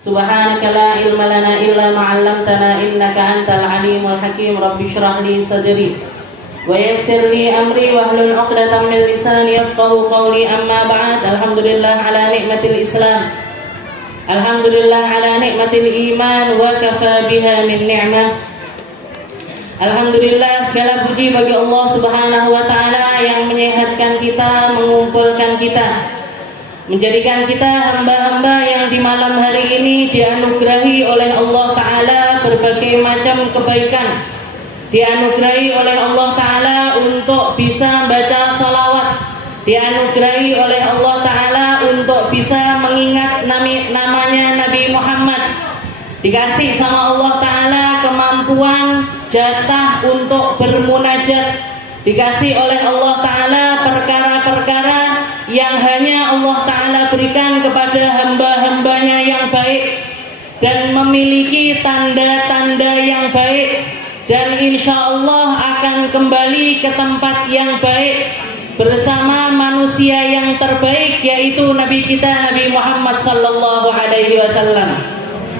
Subhanaka la ilma lana illa ma 'allamtana innaka antal alimul hakim. Rabbi shrah li sadri wa yassir li amri wahlul 'uqdatam min lisani yafqahu qawli. Amma ba'd. Alhamdulillah ala nikmatil Islam. Alhamdulillah ala nikmatil iman wa kafa biha min ni'mah. Alhamdulillah, segala puji bagi Allah Subhanahu wa taala yang menyehatkan kita, mengumpulkan kita, menjadikan kita hamba-hamba yang di malam hari ini dianugerahi oleh Allah Ta'ala berbagai macam kebaikan, dianugerahi oleh Allah Ta'ala untuk bisa baca salawat, dianugerahi oleh Allah Ta'ala untuk bisa mengingat namanya Nabi Muhammad, dikasih sama Allah Ta'ala kemampuan jatah untuk bermunajat, dikasih oleh Allah Ta'ala perkara-perkara yang hanya Allah Ta'ala berikan kepada hamba-hambanya yang baik dan memiliki tanda-tanda yang baik, dan insya Allah akan kembali ke tempat yang baik bersama manusia yang terbaik, yaitu Nabi kita Nabi Muhammad sallallahu alaihi wasallam.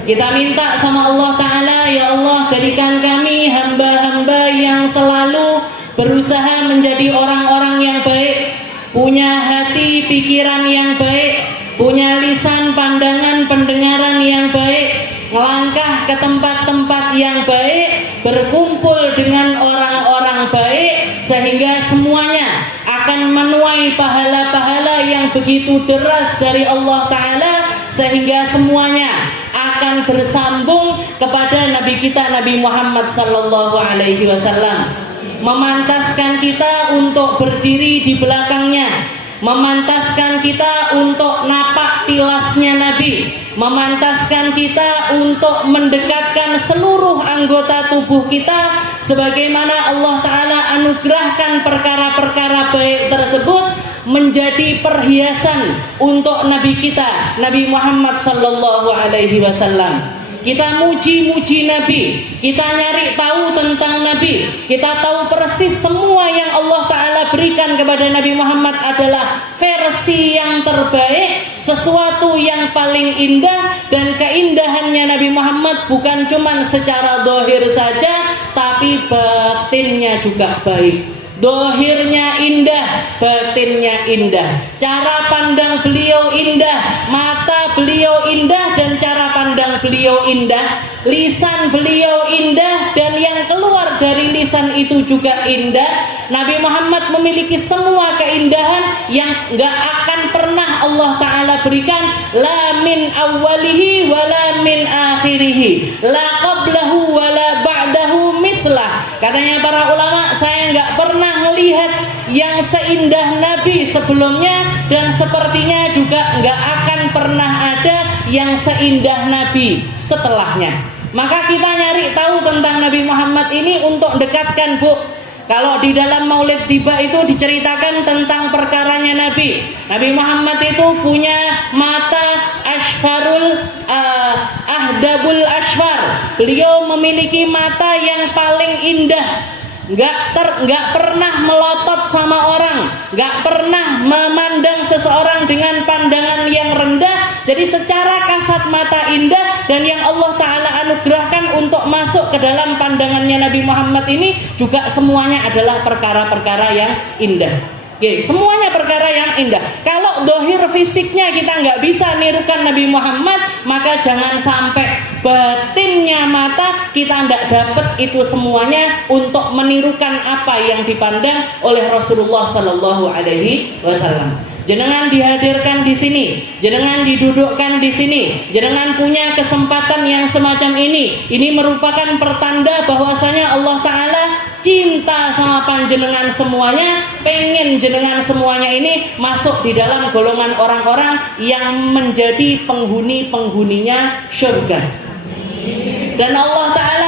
Kita minta sama Allah Ta'ala, ya Allah, jadikan kami hamba-hamba yang selalu berusaha menjadi orang-orang yang baik, punya hati pikiran yang baik, punya lisan pandangan pendengaran yang baik, melangkah ke tempat-tempat yang baik, berkumpul dengan orang-orang baik, sehingga semuanya akan menuai pahala-pahala yang begitu deras dari Allah Ta'ala, sehingga semuanya akan bersambung kepada Nabi kita Nabi Muhammad sallallahu alaihi wasallam, memantaskan kita untuk berdiri di belakangnya, memantaskan kita untuk napak tilasnya Nabi, memantaskan kita untuk mendekatkan seluruh anggota tubuh kita sebagaimana Allah Ta'ala anugerahkan perkara-perkara baik tersebut menjadi perhiasan untuk Nabi kita Nabi Muhammad sallallahu alaihi wasallam. Kita muji-muji Nabi, kita nyari tahu tentang Nabi, kita tahu persis semua yang Allah Ta'ala berikan kepada Nabi Muhammad adalah versi yang terbaik, sesuatu yang paling indah, dan keindahannya Nabi Muhammad bukan cuma secara zahir saja, tapi batinnya juga baik. Dohirnya indah, batinnya indah, cara pandang beliau indah, mata beliau indah dan cara pandang beliau indah, lisan beliau indah dan yang keluar dari lisan itu juga indah. Nabi Muhammad memiliki semua keindahan yang gak akan pernah Allah Ta'ala berikan, la min awwalihi wa la min akhirihi, la qablahu wa la ba'dahu mithlah. Katanya para ulama, saya gak pernah melihat yang seindah Nabi sebelumnya, dan sepertinya juga nggak akan pernah ada yang seindah Nabi setelahnya. Maka kita nyari tahu tentang Nabi Muhammad ini untuk dekatkan, Bu. Kalau di dalam Maulid Tiba itu diceritakan tentang perkaranya Nabi. Nabi Muhammad itu punya mata ashfarul ahdabul ashfar. Beliau memiliki mata yang paling indah. Nggak pernah melotot sama orang, nggak pernah memandang seseorang dengan pandangan yang rendah. Jadi secara kasat mata indah, dan yang Allah Ta'ala anugerahkan untuk masuk ke dalam pandangannya Nabi Muhammad ini juga semuanya adalah perkara-perkara yang indah. Oke, semuanya perkara yang indah. Kalau dohir fisiknya kita nggak bisa nirukan Nabi Muhammad, maka jangan sampai batinnya mata kita nggak dapat itu semuanya untuk menirukan apa yang dipandang oleh Rasulullah Sallallahu Alaihi Wasallam. Jenengan dihadirkan di sini, jenengan didudukkan di sini, jenengan punya kesempatan yang semacam ini merupakan pertanda bahwasanya Allah Ta'ala cinta sama panjenengan semuanya, pengen jenengan semuanya ini masuk di dalam golongan orang-orang yang menjadi penghuni-penghuninya surga. Dan Allah Ta'ala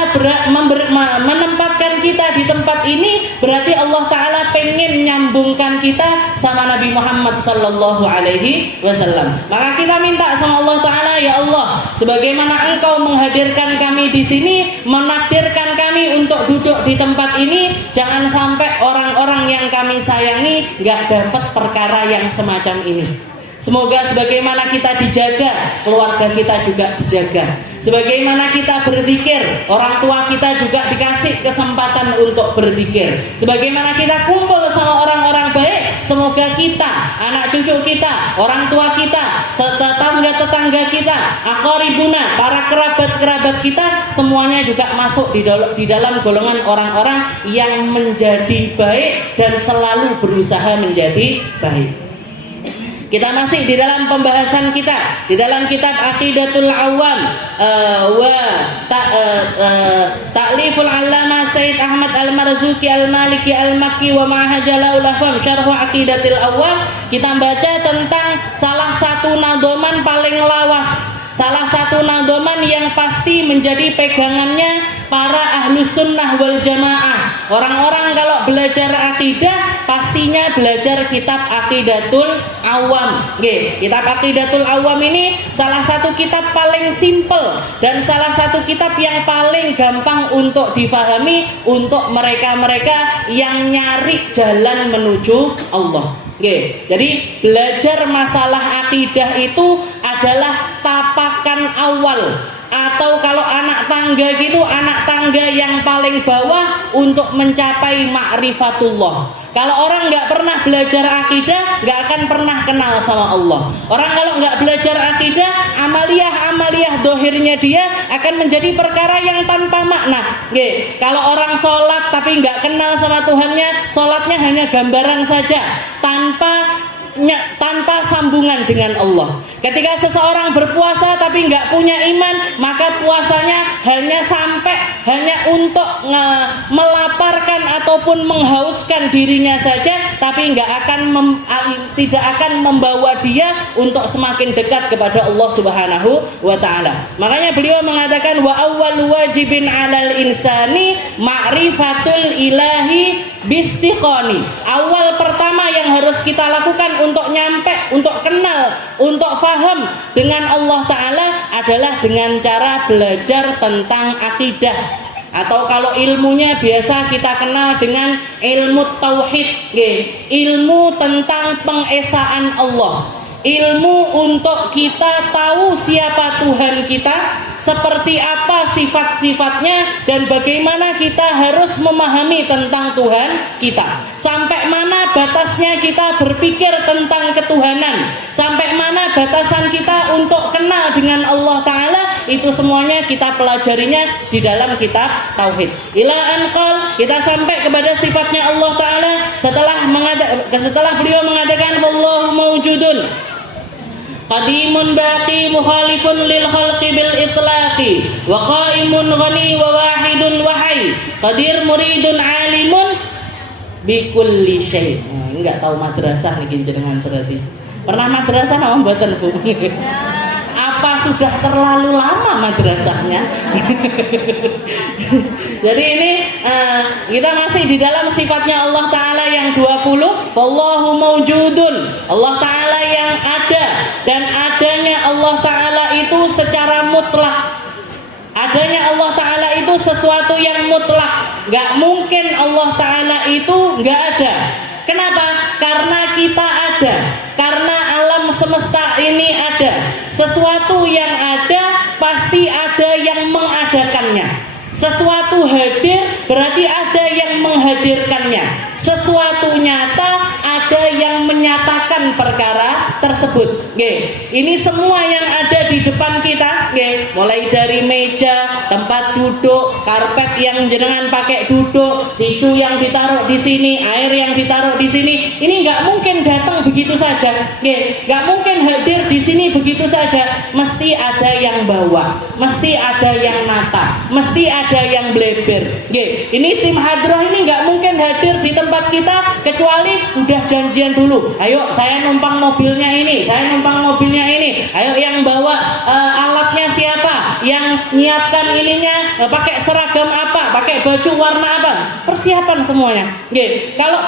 menempatkan kita di tempat ini, berarti Allah Ta'ala pengen nyambungkan kita sama Nabi Muhammad sallallahu alaihi wasallam. Maka kita minta sama Allah Ta'ala, ya Allah, sebagaimana Engkau menghadirkan kami di sini, menakdirkan kami untuk duduk di tempat ini, jangan sampai orang-orang yang kami sayangi gak dapat perkara yang semacam ini. Semoga sebagaimana kita dijaga, keluarga kita juga dijaga. Sebagaimana kita berzikir, orang tua kita juga dikasih kesempatan untuk berzikir. Sebagaimana kita kumpul sama orang-orang baik, semoga kita, anak cucu kita, orang tua kita, tetangga-tetangga kita, aqaribuna, para kerabat-kerabat kita, semuanya juga masuk di dalam golongan orang-orang yang menjadi baik dan selalu berusaha menjadi baik. Kita masih di dalam pembahasan kita di dalam kitab Aqidatul Awam wa Ta'liful Allamah Sayyid Ahmad Al-Marzuki Al-Maliki Al-Makki wa Ma'hajalau Lafam Syarhu Aqidatul Awam. Kita baca tentang salah satu nadhoman paling lawas, salah satu nadhoman yang pasti menjadi pegangannya para ahlus sunnah wal jamaah. Orang-orang kalau belajar akidah pastinya belajar kitab Aqidatul Awam. Kitab Aqidatul Awam ini salah satu kitab paling simple dan salah satu kitab yang paling gampang untuk difahami untuk mereka-mereka yang nyari jalan menuju Allah. Jadi belajar masalah akidah itu adalah tapakan awal, atau kalau anak tangga gitu, anak tangga yang paling bawah untuk mencapai ma'rifatullah. Kalau orang nggak pernah belajar akidah, nggak akan pernah kenal sama Allah. Orang kalau nggak belajar akidah, amaliyah dohirnya dia akan menjadi perkara yang tanpa makna. Kalau orang sholat tapi nggak kenal sama Tuhannya, sholatnya hanya gambaran saja, tanpa sambungan dengan Allah. Ketika seseorang berpuasa tapi nggak punya iman, maka puasanya hanya untuk melaparkan ataupun menghauskan dirinya saja, tapi tidak akan membawa dia untuk semakin dekat kepada Allah Subhanahu wa taala. Makanya beliau mengatakan wa awwal wajibin 'alal insani ma'rifatul ilahi bistiqani. Awal pertama yang harus kita lakukan untuk kenal, untuk faham dengan Allah Ta'ala adalah dengan cara belajar tentang akidah, atau kalau ilmunya biasa kita kenal dengan ilmu tauhid, ilmu tentang pengesaan Allah, ilmu untuk kita tahu siapa Tuhan kita, seperti apa sifat-sifatnya, dan bagaimana kita harus memahami tentang Tuhan kita. Sampai mana batasnya kita berpikir tentang ketuhanan, sampai mana batasan kita untuk kenal dengan Allah Ta'ala, itu semuanya kita pelajarinya di dalam kitab Tauhid. Ila anqal, kita sampai kepada sifatnya Allah Ta'ala setelah beliau mengatakan wallahu mawjudun qadimun baqi mukhalifun lil khalqi bil itlaqi wa qaimun ghani wa wahidun wa hayy qadir muridun alimun bi kulli syai'. Enggak tahu madrasah niki jenengan berarti. Pernah madrasah napa mboten, Bu? Apa sudah terlalu lama madrasahnya? Jadi ini kita masih di dalam sifatnya Allah Ta'ala yang 20. Wallahu mawjudun, Allah Ta'ala yang ada, dan adanya Allah Ta'ala itu secara mutlak. Adanya Allah Ta'ala itu sesuatu yang mutlak. Gak mungkin Allah Ta'ala itu gak ada. Kenapa? Karena kita ada, karena alam semesta ini ada. Sesuatu yang ada pasti ada yang mengadakannya. Sesuatu hadir berarti ada yang menghadirkannya. Sesuatu nyata ada yang menyatakan perkara tersebut. Ini semua yang ada di depan kita, mulai dari meja, tempat duduk, karpet yang jenengan pakai duduk, tisu yang ditaruh di sini, air yang ditaruh di sini. Ini nggak mungkin datang begitu saja, nggak mungkin hadir di sini begitu saja. Mesti ada yang bawa, mesti ada yang nata, mesti ada yang bleber. Ini tim hadrah ini nggak mungkin hadir di tempat kita kecuali udah janjian dulu. Ayo saya numpang mobilnya ini, saya numpang mobilnya ini. Ayo yang bawa alatnya siapa, yang nyiapkan ininya, pakai seragam apa, pakai baju warna apa, persiapan semuanya. Kalau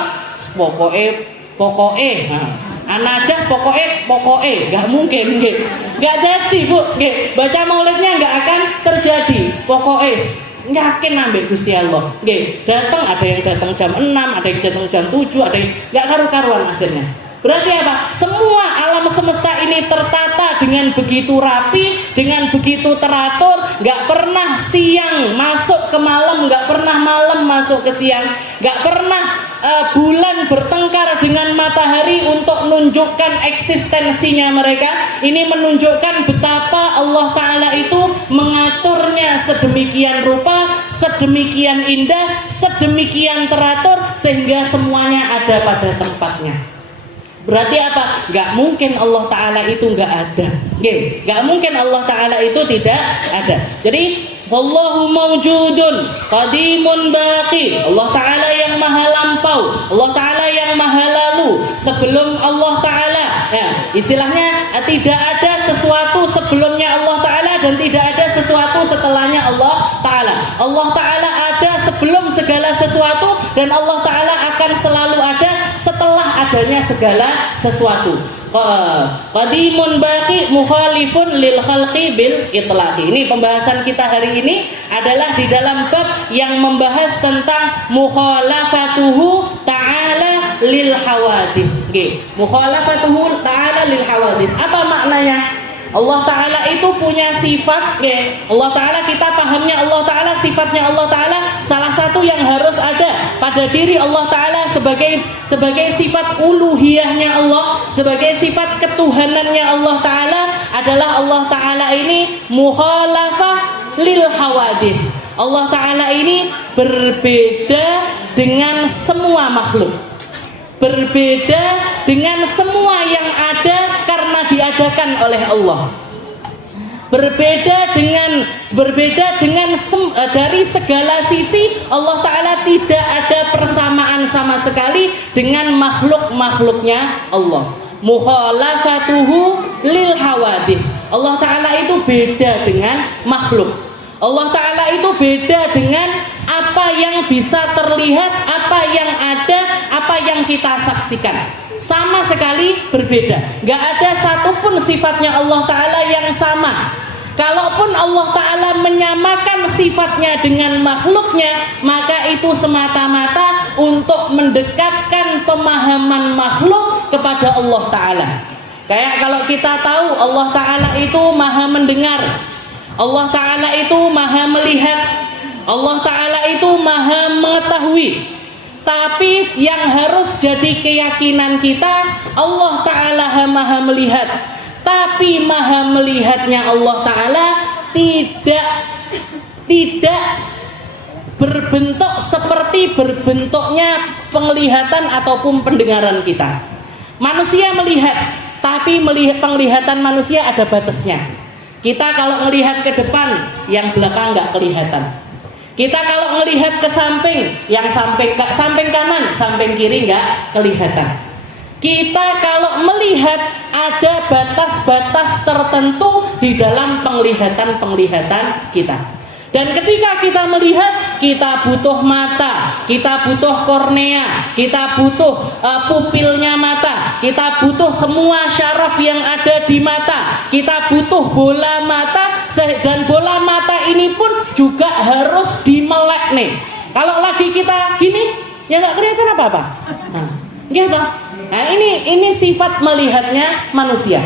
pokoknya anak aja pokoknya nggak mungkin, nggak jadi, Bu. Baca maulidnya nggak akan terjadi. Pokoknya yakin ambil Gusti Allah. Datang, ada yang datang jam 6, ada yang datang jam 7, ada yang nggak karu-karuan akhirnya. Berarti apa? Semua alam semesta ini tertata dengan begitu rapi, dengan begitu teratur, nggak pernah siang masuk ke malam, nggak pernah malam masuk ke siang, nggak pernah bulan bertengkar dengan matahari untuk menunjukkan eksistensinya mereka. Ini menunjukkan betapa Allah Ta'ala itu mengaturnya sedemikian rupa, sedemikian indah, sedemikian teratur, sehingga semuanya ada pada tempatnya. Berarti apa? Gak mungkin Allah Ta'ala itu gak ada. Gak mungkin Allah Ta'ala itu tidak ada. Jadi Wallahu mawjudun qadimun baqi. Allah Ta'ala yang maha lampau, Allah Ta'ala yang maha lalu. Sebelum Allah Ta'ala, ya, istilahnya tidak ada sesuatu sebelumnya Allah Ta'ala dan tidak ada sesuatu setelahnya Allah Ta'ala. Allah Ta'ala ada sebelum segala sesuatu dan Allah Ta'ala akan selalu ada setelah adanya segala sesuatu. Qadimun baqi mukhalifun lil khalqi bil itlaqi. Ini pembahasan kita hari ini adalah di dalam bab yang membahas tentang mukhalafatuhu ta'ala lil hawadith. Mukhalafatuhu ta'ala lil hawadith. Apa maknanya? Allah Ta'ala itu punya sifat, Allah Ta'ala, kita pahamnya Allah Ta'ala, sifatnya Allah Ta'ala, salah satu yang harus ada pada diri Allah Ta'ala sebagai sifat uluhiyahnya Allah, sebagai sifat ketuhanannya Allah Ta'ala adalah Allah Ta'ala ini mukhalafah lil hawadith. Allah Ta'ala ini berbeda dengan semua makhluk, berbeda dengan semua yang ada karena diadakan oleh Allah. Berbeda dengan dari segala sisi Allah Ta'ala tidak ada persamaan sama sekali dengan makhluk-makhluknya Allah. Mukhalafatuhu lil hawadith. Allah Ta'ala itu beda dengan makhluk. Allah Ta'ala itu beda dengan apa yang bisa terlihat, apa yang ada, apa yang kita saksikan. Sama sekali berbeda. Gak ada satupun sifatnya Allah Ta'ala yang sama. Kalaupun Allah Ta'ala menyamakan sifatnya dengan makhluknya, maka itu semata-mata untuk mendekatkan pemahaman makhluk kepada Allah Ta'ala. Kayak kalau kita tahu Allah Ta'ala itu maha mendengar, Allah Ta'ala itu maha melihat, Allah Ta'ala itu maha mengetahui. Tapi yang harus jadi keyakinan kita, Allah Ta'ala maha melihat. Tapi maha melihatnya Allah Ta'ala tidak berbentuk seperti berbentuknya penglihatan ataupun pendengaran kita. Manusia melihat, tapi penglihatan manusia ada batasnya. Kita kalau melihat ke depan, yang belakang nggak kelihatan. Kita kalau melihat ke samping, yang samping kanan, samping kiri nggak kelihatan. Kita kalau melihat ada batas-batas tertentu di dalam penglihatan kita. Dan ketika kita melihat, kita butuh mata, kita butuh kornea, kita butuh pupilnya mata, kita butuh semua syaraf yang ada di mata, kita butuh bola mata, dan bola mata ini pun juga harus dimelek nih. Kalau lagi kita gini, ya nggak kelihatan apa-apa. Gitu. Nah, ini sifat melihatnya manusia.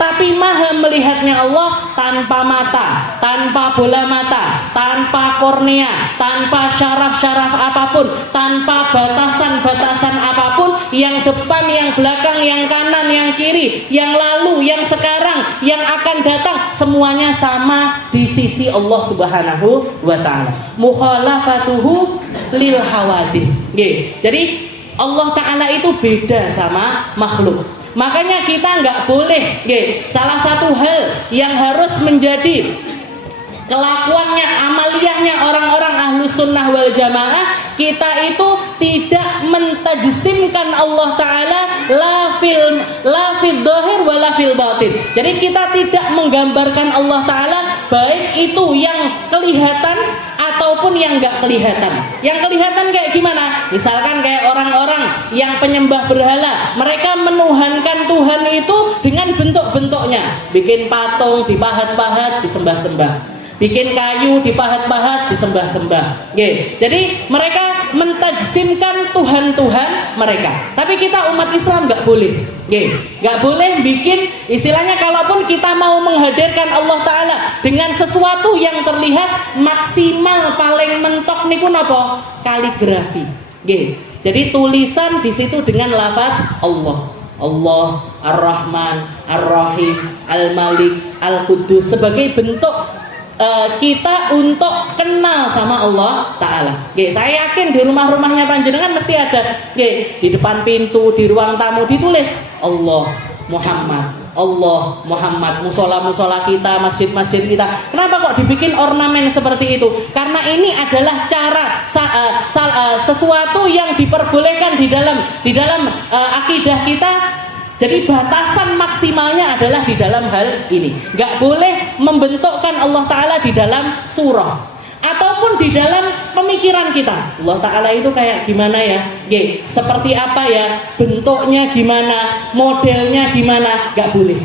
Tapi maha melihatnya Allah tanpa mata, tanpa bola mata, tanpa kornea, tanpa syaraf-syaraf apapun, tanpa batasan-batasan apapun, yang depan, yang belakang, yang kanan, yang kiri, yang lalu, yang sekarang, yang akan datang, semuanya sama di sisi Allah Subhanahu wa Ta'ala. Mukhalafatuhu lil hawadith. Jadi Allah Ta'ala itu beda sama makhluk. Makanya kita nggak boleh, salah satu hal yang harus menjadi kelakuannya, amaliyahnya orang-orang ahlu sunnah wal jamaah, kita itu tidak mentajsimkan Allah Ta'ala la fil dhahir wa la fil batin. Jadi kita tidak menggambarkan Allah Ta'ala baik itu yang kelihatan ataupun yang nggak kelihatan. Yang kelihatan kayak gimana? Misalkan kayak orang-orang yang penyembah berhala, mereka menuhankan Tuhan itu dengan bentuk-bentuknya, bikin patung, dipahat-pahat, disembah-sembah, bikin kayu, dipahat-pahat, disembah-sembah. Jadi mereka mentajsimkan Tuhan-Tuhan mereka. Tapi kita umat Islam nggak boleh, nggak boleh bikin istilahnya, kalaupun kita mau menghadirkan Allah Ta'ala dengan sesuatu yang terlihat maksimal paling mentok niku napa? Kaligrafi. Jadi tulisan di situ dengan lafaz Allah, Ar-Rahman, Ar-Rahim, Al-Malik, Al-Quddus sebagai bentuk kita untuk kenal sama Allah Ta'ala. Saya yakin di rumah-rumahnya panjenengan mesti ada di depan pintu, di ruang tamu ditulis Allah Muhammad, musola-musola kita, masjid-masjid kita. Kenapa kok dibikin ornamen seperti itu? Karena ini adalah cara sesuatu yang diperbolehkan di dalam akidah kita. Jadi batasan maksimalnya adalah di dalam hal ini. Gak boleh membentukkan Allah Ta'ala di dalam surah ataupun di dalam pemikiran kita. Allah Ta'ala itu kayak gimana ya? Seperti apa ya? Bentuknya gimana? Modelnya gimana? Gak boleh.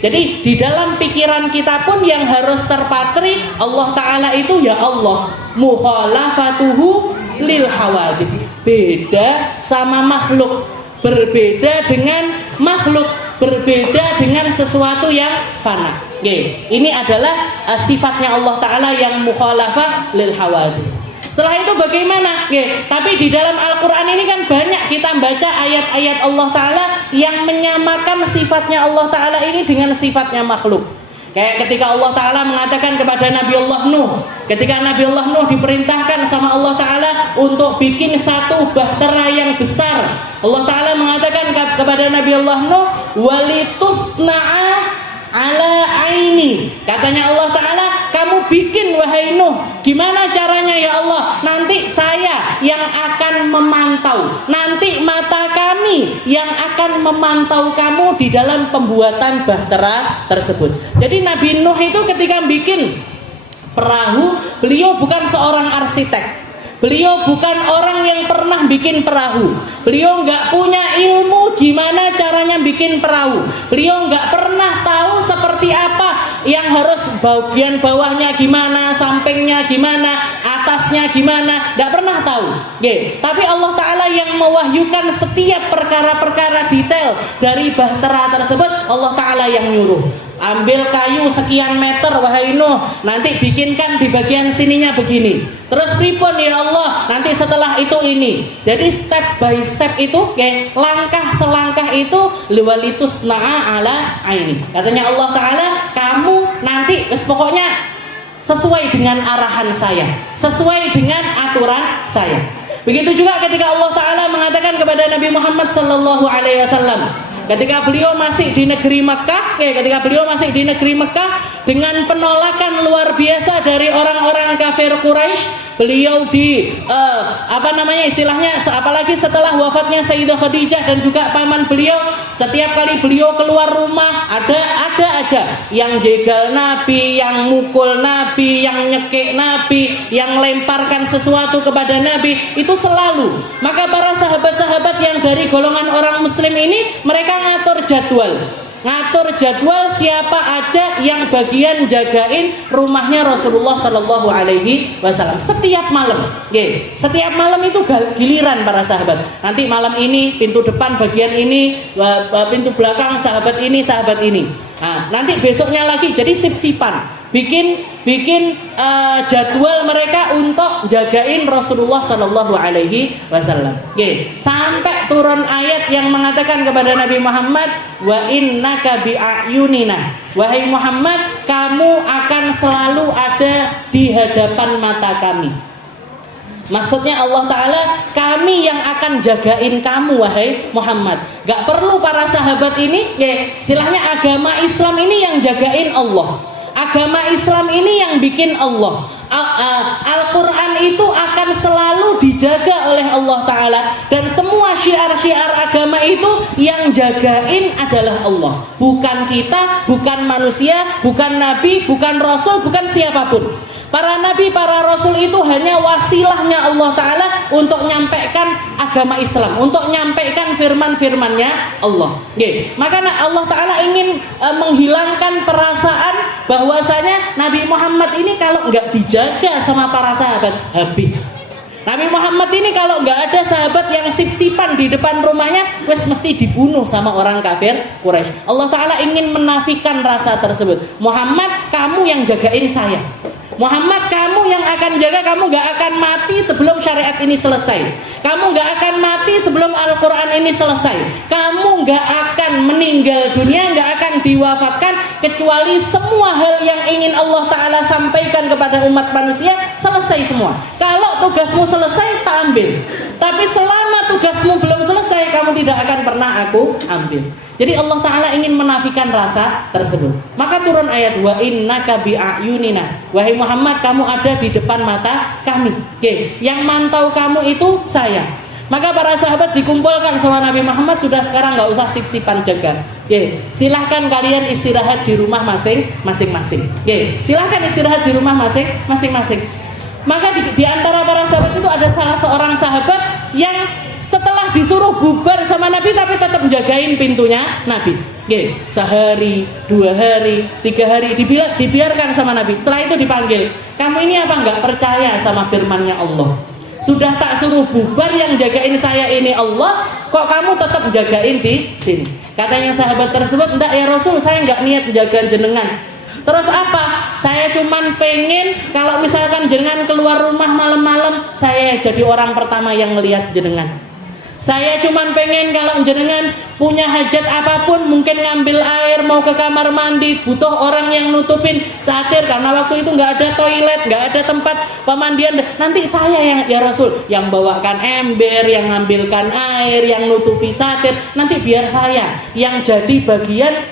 Jadi di dalam pikiran kita pun yang harus terpatri Allah Ta'ala itu ya Allah. Mukhalafatuhu lil hawadith. Beda sama makhluk. Berbeda dengan makhluk, berbeda dengan sesuatu yang fana. Ini adalah sifatnya Allah Ta'ala yang mukhalafah lil hawadith. Setelah itu bagaimana? Tapi di dalam Al-Quran ini kan banyak kita baca ayat-ayat Allah Ta'ala yang menyamakan sifatnya Allah Ta'ala ini dengan sifatnya makhluk. Kayak ketika Allah Ta'ala mengatakan kepada Nabi Allah Nuh, ketika Nabi Allah Nuh diperintahkan sama Allah Ta'ala untuk bikin satu bahtera yang besar, Allah Ta'ala mengatakan kepada Nabi Allah Nuh, walitusna'a ala aini. Katanya Allah Ta'ala, kamu bikin wahai Nuh. Gimana caranya ya Allah? Nanti saya yang akan memantau, nanti mata kami yang akan memantau kamu di dalam pembuatan bahtera tersebut. Jadi Nabi Nuh itu ketika bikin perahu, beliau bukan seorang arsitek. Beliau bukan orang yang pernah bikin perahu. Beliau nggak punya ilmu gimana caranya bikin perahu. Beliau nggak pernah tahu seperti apa yang harus bagian bawahnya gimana, sampingnya gimana, atasnya gimana. Nggak pernah tahu. Tapi Allah Ta'ala yang mewahyukan setiap perkara-perkara detail dari bahtera tersebut. Allah Ta'ala yang nyuruh. Ambil kayu sekian meter wahai Nuh, nanti bikinkan di bagian sininya begini. Terus pripun ya Allah, nanti setelah itu ini. Jadi step by step itu, langkah selangkah itu liwalitusna'a ala aini. Katanya Allah Ta'ala, kamu nanti pokoknya sesuai dengan arahan saya, sesuai dengan aturan saya. Begitu juga ketika Allah Ta'ala mengatakan kepada Nabi Muhammad sallallahu alaihi wasallam, ketika beliau masih di negeri Mekah, dengan penolakan luar biasa dari orang-orang kafir Quraisy, beliau istilahnya apalagi setelah wafatnya Sayyidah Khadijah dan juga paman beliau, setiap kali beliau keluar rumah ada aja yang jegal Nabi, yang mukul Nabi, yang nyekik Nabi, yang lemparkan sesuatu kepada Nabi, itu selalu. Maka para sahabat-sahabat yang dari golongan orang muslim ini, mereka ngatur jadwal siapa aja yang bagian jagain rumahnya Rasulullah Sallallahu Alaihi Wasallam setiap malam. Setiap malam itu giliran para sahabat. Nanti malam ini pintu depan bagian ini, pintu belakang sahabat ini. Nah, nanti besoknya lagi, jadi sip-sipan. Bikin jadwal mereka untuk jagain Rasulullah Sallallahu Alaihi Wasallam. Sampai turun ayat yang mengatakan kepada Nabi Muhammad, wa innaka bi'ayunina. Wahai Muhammad, kamu akan selalu ada di hadapan mata kami. Maksudnya Allah Ta'ala, kami yang akan jagain kamu wahai Muhammad. Gak perlu para sahabat ini, istilahnya agama Islam ini yang jagain Allah. Agama Islam ini yang bikin Allah. Al-Quran itu akan selalu dijaga oleh Allah Ta'ala. Dan semua syiar-syiar agama itu yang jagain adalah Allah. Bukan kita, bukan manusia, bukan nabi, bukan rasul, bukan siapapun. Para nabi, para rasul itu hanya wasilahnya Allah Ta'ala untuk nyampaikan agama Islam, untuk nyampaikan firman-firmannya Allah. Maka Allah Ta'ala ingin menghilangkan perasaan bahwasanya Nabi Muhammad ini kalau nggak dijaga sama para sahabat, habis. Nabi Muhammad ini kalau nggak ada sahabat yang sip-sipan di depan rumahnya, wes mesti dibunuh sama orang kafir Quraisy. Allah Ta'ala ingin menafikan rasa tersebut. Muhammad, kamu yang jagain saya. Muhammad, kamu yang akan jaga, kamu gak akan mati sebelum syariat ini selesai. Kamu gak akan mati sebelum Al-Quran ini selesai. Kamu gak akan meninggal dunia, gak akan diwafatkan kecuali semua hal yang ingin Allah Ta'ala sampaikan kepada umat manusia selesai semua. Kalau tugasmu selesai, tak ambil. Tapi selama tugasmu belum selesai, kamu tidak akan pernah aku ambil. Jadi Allah Ta'ala ingin menafikan rasa tersebut. Maka turun ayat, wa innaka bi'ayunina. Wahai Muhammad, kamu ada di depan mata kami. Oke, yang mantau kamu itu saya. Maka para sahabat dikumpulkan sama Nabi Muhammad, sudah sekarang nggak usah sip-sipan jaga. Oke, silahkan kalian istirahat di rumah masing-masing. Oke, silahkan istirahat di rumah masing-masing. Maka di antara para sahabat itu ada salah seorang sahabat yang setelah disuruh bubar sama Nabi tapi tetap menjagain pintunya Nabi. Oke, sehari, 2 hari, 3 hari dibiarkan sama Nabi. Setelah itu dipanggil, kamu ini apa nggak percaya sama firman-Nya Allah? Sudah tak suruh bubar, yang jagain saya ini Allah, kok kamu tetap jagain di sini? Katanya sahabat tersebut, enggak ya Rasul, saya nggak niat jaga jenengan. Terus apa? Saya cuman pengen kalau misalkan jenengan keluar rumah malam-malam, saya jadi orang pertama yang melihat jenengan. Saya cuman pengen kalau jenengan punya hajat apapun, mungkin ngambil air, mau ke kamar mandi, butuh orang yang nutupin satir karena waktu itu nggak ada toilet, nggak ada tempat pemandian. Nanti saya yang ya Rasul, yang bawakan ember, yang ngambilkan air, yang nutupi satir. Nanti biar saya yang jadi bagian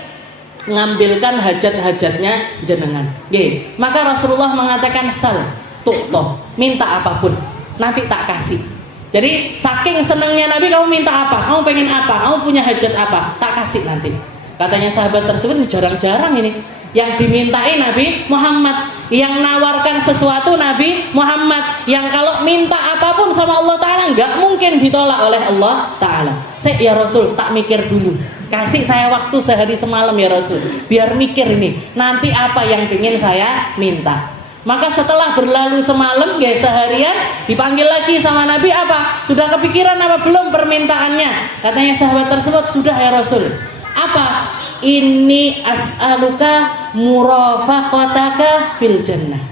ngambilkan hajat-hajatnya jenengan. Oke. Maka Rasulullah mengatakan sal, tu'to, minta apapun, nanti tak kasih. Jadi saking senangnya Nabi, kamu minta apa? Kamu pengen apa? Kamu punya hajat apa? Tak kasih nanti. Katanya sahabat tersebut, jarang-jarang ini yang dimintai Nabi Muhammad, yang nawarkan sesuatu Nabi Muhammad, yang kalau minta apapun sama Allah Ta'ala nggak mungkin ditolak oleh Allah Ta'ala. Ya Rasul, tak mikir dulu, kasih saya waktu sehari semalam ya Rasul, biar mikir ini nanti apa yang ingin saya minta. Maka setelah berlalu semalam, guys, seharian, dipanggil lagi sama Nabi, apa? Sudah kepikiran apa belum permintaannya? Katanya sahabat tersebut, sudah ya Rasul. Apa? Inni as'aluka murafaqataka fil jannah.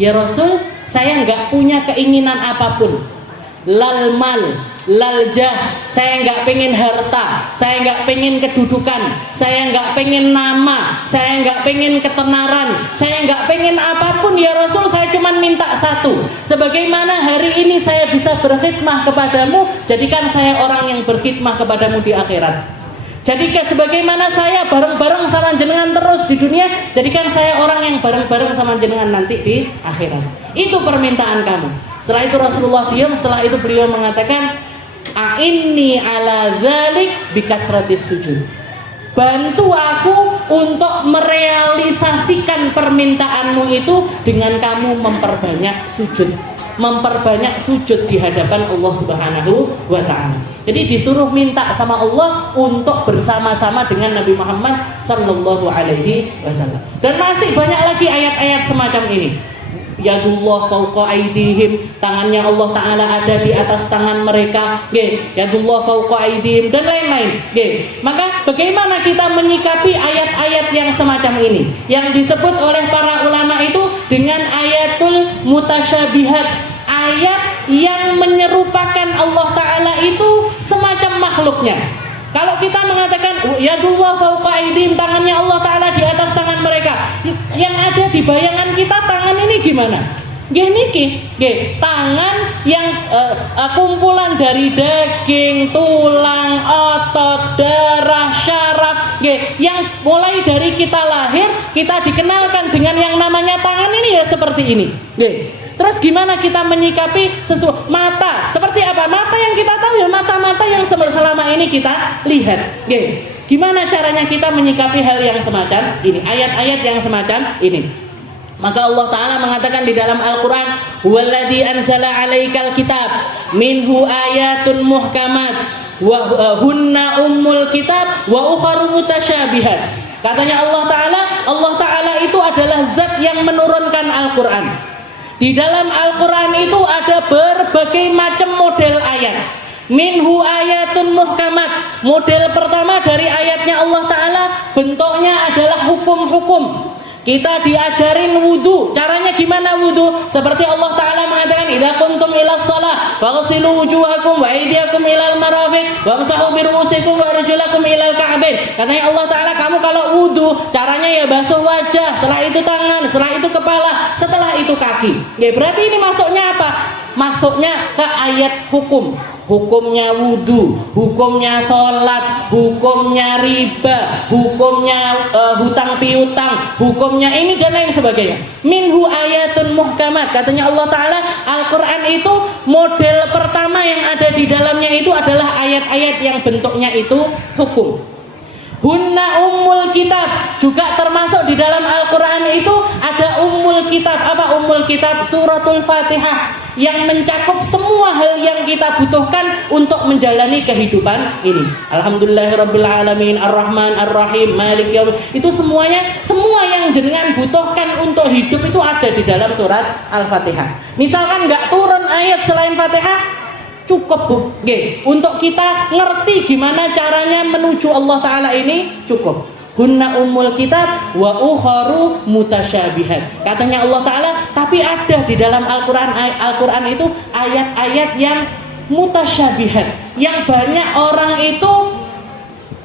Ya Rasul, saya nggak punya keinginan apapun. Lal mal, lal jah, saya nggak pengen harta, saya nggak pengen kedudukan, saya nggak pengen nama, saya nggak pengen ketenaran, saya nggak pengen apapun ya Rasul. Saya cuma minta satu, sebagaimana hari ini saya bisa berkhidmah kepadamu, jadikan saya orang yang berkhidmah kepadamu di akhirat. Jadikan sebagaimana saya bareng-bareng sama jenengan terus di dunia, jadikan saya orang yang bareng-bareng sama jenengan nanti di akhirat. Itu permintaan kamu. Setelah itu Rasulullah diam. Setelah itu beliau mengatakan, a'inni ala dzalik bikathratis sujud. Bantu aku untuk merealisasikan permintaanmu itu dengan kamu memperbanyak sujud. Memperbanyak sujud di hadapan Allah Subhanahu wa Ta'ala. Jadi disuruh minta sama Allah untuk bersama-sama dengan Nabi Muhammad sallallahu alaihi wasallam. Dan masih banyak lagi ayat-ayat semacam ini. Yadullah fauqa aidihim, tangannya Allah Ta'ala ada di atas tangan mereka. Yadullah fauqa aidihim, dan lain-lain. Maka bagaimana kita menyikapi ayat-ayat yang semacam ini, yang disebut oleh para ulama itu dengan ayatul mutasyabihat, ayat yang menyerupakan Allah Ta'ala itu semacam makhluknya. Kalau kita mengatakan yadullah fauqa aidihim, tangannya Allah Ta'ala di atas tangan mereka, yang ada di bayangan kita tangan ini gimana? Tangan yang kumpulan dari daging, tulang, otot, darah, syaraf, yang mulai dari kita lahir kita dikenalkan dengan yang namanya tangan ini ya seperti ini. Terus gimana kita menyikapi sesuatu? Mata, seperti apa? Mata yang kita tahu ya mata-mata yang selama ini kita lihat. Gimana caranya kita menyikapi hal yang semacam ini? Ayat-ayat yang semacam ini. Maka Allah Ta'ala mengatakan di dalam Al-Quran, Walladzi anzala alaikal kitab minhu ayatun muhkamat wa hunna ummul kitab wa ukharu mutasyabihat. Katanya Allah Ta'ala itu adalah zat yang menurunkan Al-Quran. Di dalam Al-Quran itu ada berbagai macam model ayat. Minhu ayatun muhkamat. Model pertama dari ayatnya Allah Ta'ala bentuknya adalah hukum-hukum. Kita diajarin wudu. Caranya gimana wudu? Seperti Allah Ta'ala mengatakan, idza qumtum ila shalah faghsilu wujuhakum wa aydiyakum ilal marafiq wamsahu bi ru'usikum wa arjulakum ilal ka'bain. Katanya Allah Ta'ala, kamu kalau wudu caranya ya basuh wajah, setelah itu tangan, setelah itu kepala, setelah itu kaki. Ya, berarti ini masuknya apa? Masuknya ke ayat hukum. Hukumnya wudu, hukumnya sholat, hukumnya riba, hukumnya hutang piutang, hukumnya ini dan lain sebagainya. Minhu ayatun muhkamat. Katanya Allah Ta'ala, Al-Quran itu model pertama yang ada di dalamnya itu adalah ayat-ayat yang bentuknya itu hukum. Hunna ummul kitab, juga termasuk di dalam Al-Quran itu ada ummul kitab. Apa ummul kitab? Suratul Fatihah, yang mencakup semua hal yang kita butuhkan untuk menjalani kehidupan ini. Alhamdulillahirabbil alamin, arrahman arrahim, malik yaumid. Itu semuanya, semua yang jenengan butuhkan untuk hidup itu ada di dalam surat Al-Fatihah. Misalkan nggak turun ayat selain Fatihah, cukup Bu. Untuk kita ngerti gimana caranya menuju Allah Ta'ala ini cukup. Hunna ummul kitab wa ukharu mutasyabihat. Katanya Allah Ta'ala, tapi ada di dalam Al-Quran itu ayat-ayat yang mutasyabihat, yang banyak orang itu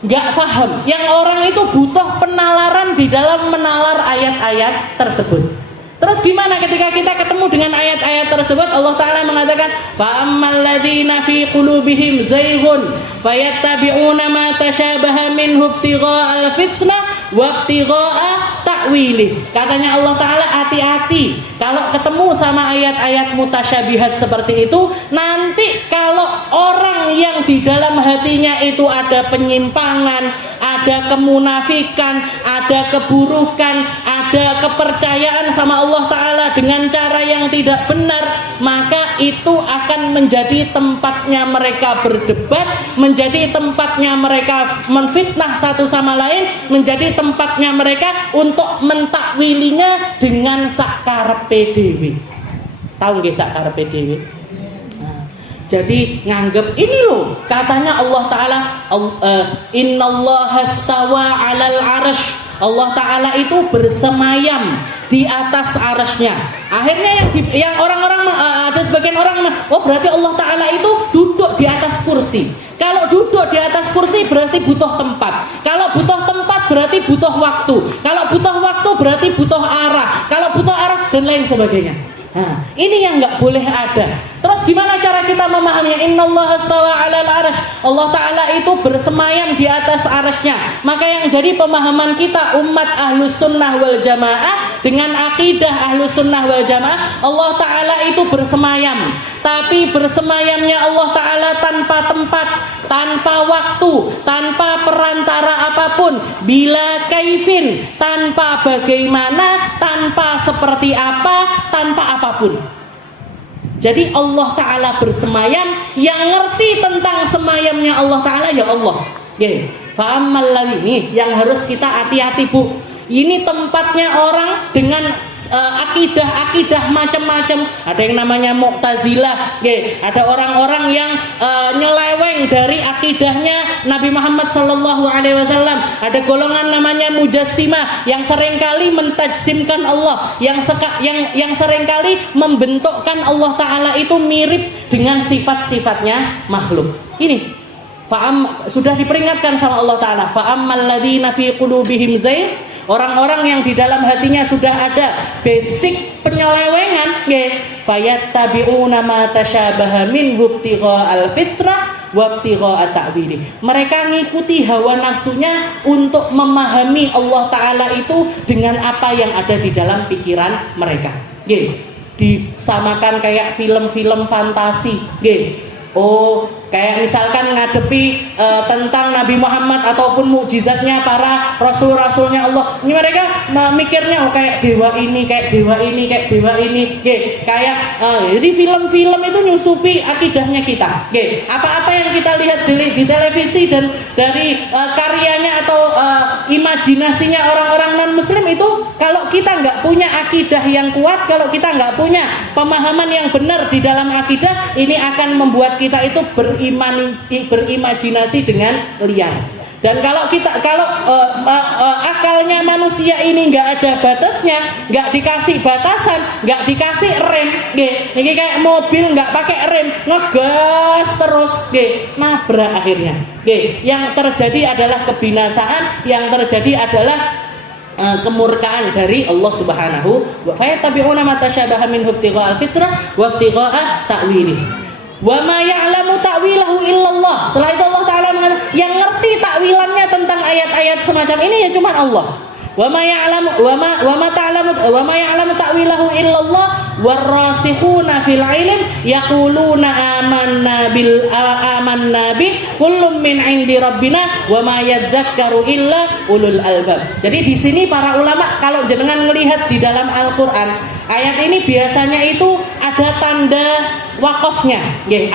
gak paham, yang orang itu butuh penalaran di dalam menalar ayat-ayat tersebut. Terus gimana ketika kita ketemu dengan ayat-ayat tersebut? Allah Ta'ala mengatakan, fa'ammal ladzina fi qulubihim zayghun fayattabi'una ma tashabaha minhu ibtigha'al fitnah wa ibtigha'a ta'wilih. Katanya Allah Ta'ala, hati-hati kalau ketemu sama ayat-ayat mutasyabihat seperti itu. Nanti kalau orang yang di dalam hatinya itu ada penyimpangan, ada kemunafikan, ada keburukan, ada kepercayaan sama Allah Ta'ala dengan cara yang tidak benar, maka itu akan menjadi tempatnya mereka berdebat, menjadi tempatnya mereka menfitnah satu sama lain, menjadi tempatnya mereka untuk mentakwilinya dengan sakarepe dhewe. Tahu nggih sakarepe dhewe? Jadi nganggep ini loh, katanya Allah Ta'ala, innallaha stawa 'alal 'arsy. Allah Ta'ala itu bersemayam di atas arasnya. Akhirnya yang orang-orang ada sebagian orang, oh berarti Allah Ta'ala itu duduk di atas kursi. Kalau duduk di atas kursi berarti butuh tempat. Kalau butuh tempat berarti butuh waktu. Kalau butuh waktu berarti butuh arah. Kalau butuh arah dan lain sebagainya. Nah, ini yang nggak boleh ada. Terus gimana cara kita memahaminya? Innallaha stawa 'alal 'arsy. Allah Ta'ala itu bersemayam di atas arasnya. Maka yang jadi pemahaman kita umat Ahlus Sunnah wal Jamaah dengan akidah Ahlus Sunnah wal Jamaah, Allah Ta'ala itu bersemayam. Tapi bersemayamnya Allah Ta'ala tanpa tempat, tanpa waktu, tanpa perantara apapun, bila kaifin, tanpa bagaimana, tanpa seperti apa, tanpa apapun. Jadi Allah Ta'ala bersemayam, yang ngerti tentang semayamnya Allah Ta'ala ya Allah. Fa'ammal ladzi, yang harus kita hati-hati Bu. Ini tempatnya orang dengan akidah-akidah macam-macam. Ada yang namanya Mu'tazilah, ada orang-orang yang nyeleweng dari akidahnya Nabi Muhammad SAW. Ada golongan namanya Mujassimah yang seringkali mentajsimkan Allah, yang seringkali membentukkan Allah Ta'ala itu mirip dengan sifat-sifatnya makhluk. Ini sudah diperingatkan sama Allah Ta'ala, fa'ammal ladzina fi qulubihim zayg. Orang-orang yang di dalam hatinya sudah ada basic penyelewengan, fayattabi'una ma tashabaha minhu ibtigha'al fitnah wa ibtigha'a ta'wili. Mereka ngikuti hawa nafsunya untuk memahami Allah Ta'ala itu dengan apa yang ada di dalam pikiran mereka. Disamakan kayak film-film fantasi. Oh, Kayak misalkan ngadepi tentang Nabi Muhammad ataupun mukjizatnya para rasul-rasulnya Allah. Ini mereka mikirnya kayak dewa ini, kayak dewa ini, kayak dewa ini. Kayak jadi film-film itu nyusupi akidahnya kita. Apa-apa yang kita lihat di televisi dan dari karyanya atau imajinasinya orang-orang non-muslim itu, kalau kita nggak punya akidah yang kuat, kalau kita nggak punya pemahaman yang benar di dalam akidah, ini akan membuat kita itu berimajinasi dengan liar. Dan kalau akalnya manusia ini nggak ada batasnya, nggak dikasih batasan, nggak dikasih rem, ini kayak mobil nggak pakai rem, ngegas terus, nabrak akhirnya. Yang terjadi adalah kebinasaan, yang terjadi adalah kemurkaan dari Allah Subhanahu wa ta'ala. Fayattabi'una ma tasyabaha minhu ibtigha'al fitrah wa ibtigha'a ta'wilih. Wa ma ya'lamu ta'wilahu illallah. Setelah itu Allah Ta'ala mengatakan, yang ngerti takwilannya tentang ayat-ayat semacam ini ya cuma Allah. Wa ma ya'lamu ta'wilahu illallah warrasikhuna fil ilm yaquluna amanna bi kullum min 'indi rabbina wa ma yadzakkaru illa ulul albab. Jadi di sini para ulama kalau jenengan melihat di dalam Al-Qur'an, ayat ini biasanya itu ada tanda wakafnya,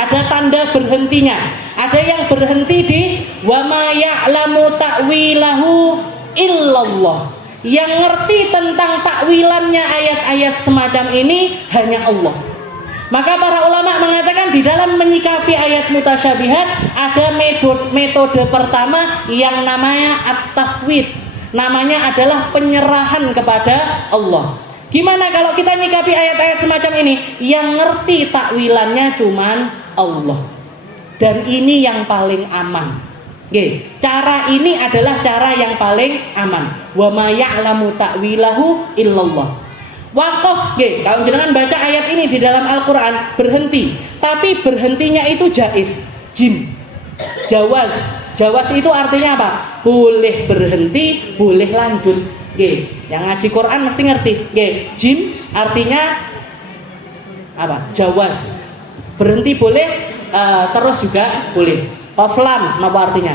ada tanda berhentinya. Ada yang berhenti di wa ma ya'lamu ta'wilahu illallah. Yang ngerti tentang takwilannya ayat-ayat semacam ini hanya Allah. Maka para ulama mengatakan di dalam menyikapi ayat mutasyabihat ada metode pertama yang namanya at-tafwid. Namanya adalah penyerahan kepada Allah. Gimana kalau kita nyikapi ayat-ayat semacam ini? Yang ngerti takwilannya cuman Allah. Dan ini yang paling aman. Cara ini adalah cara yang paling aman. Wa ma ya'lamu ta'wilahu illallah. Wakaf, kalau jangan baca ayat ini di dalam Al-Quran, berhenti. Tapi berhentinya itu jaiz, jawaz. Jawaz itu artinya apa? Boleh berhenti, boleh lanjut. Yang ngaji Quran mesti ngerti. Jim artinya apa? Jawaz. Berhenti boleh, terus juga boleh. Qaflam apa artinya?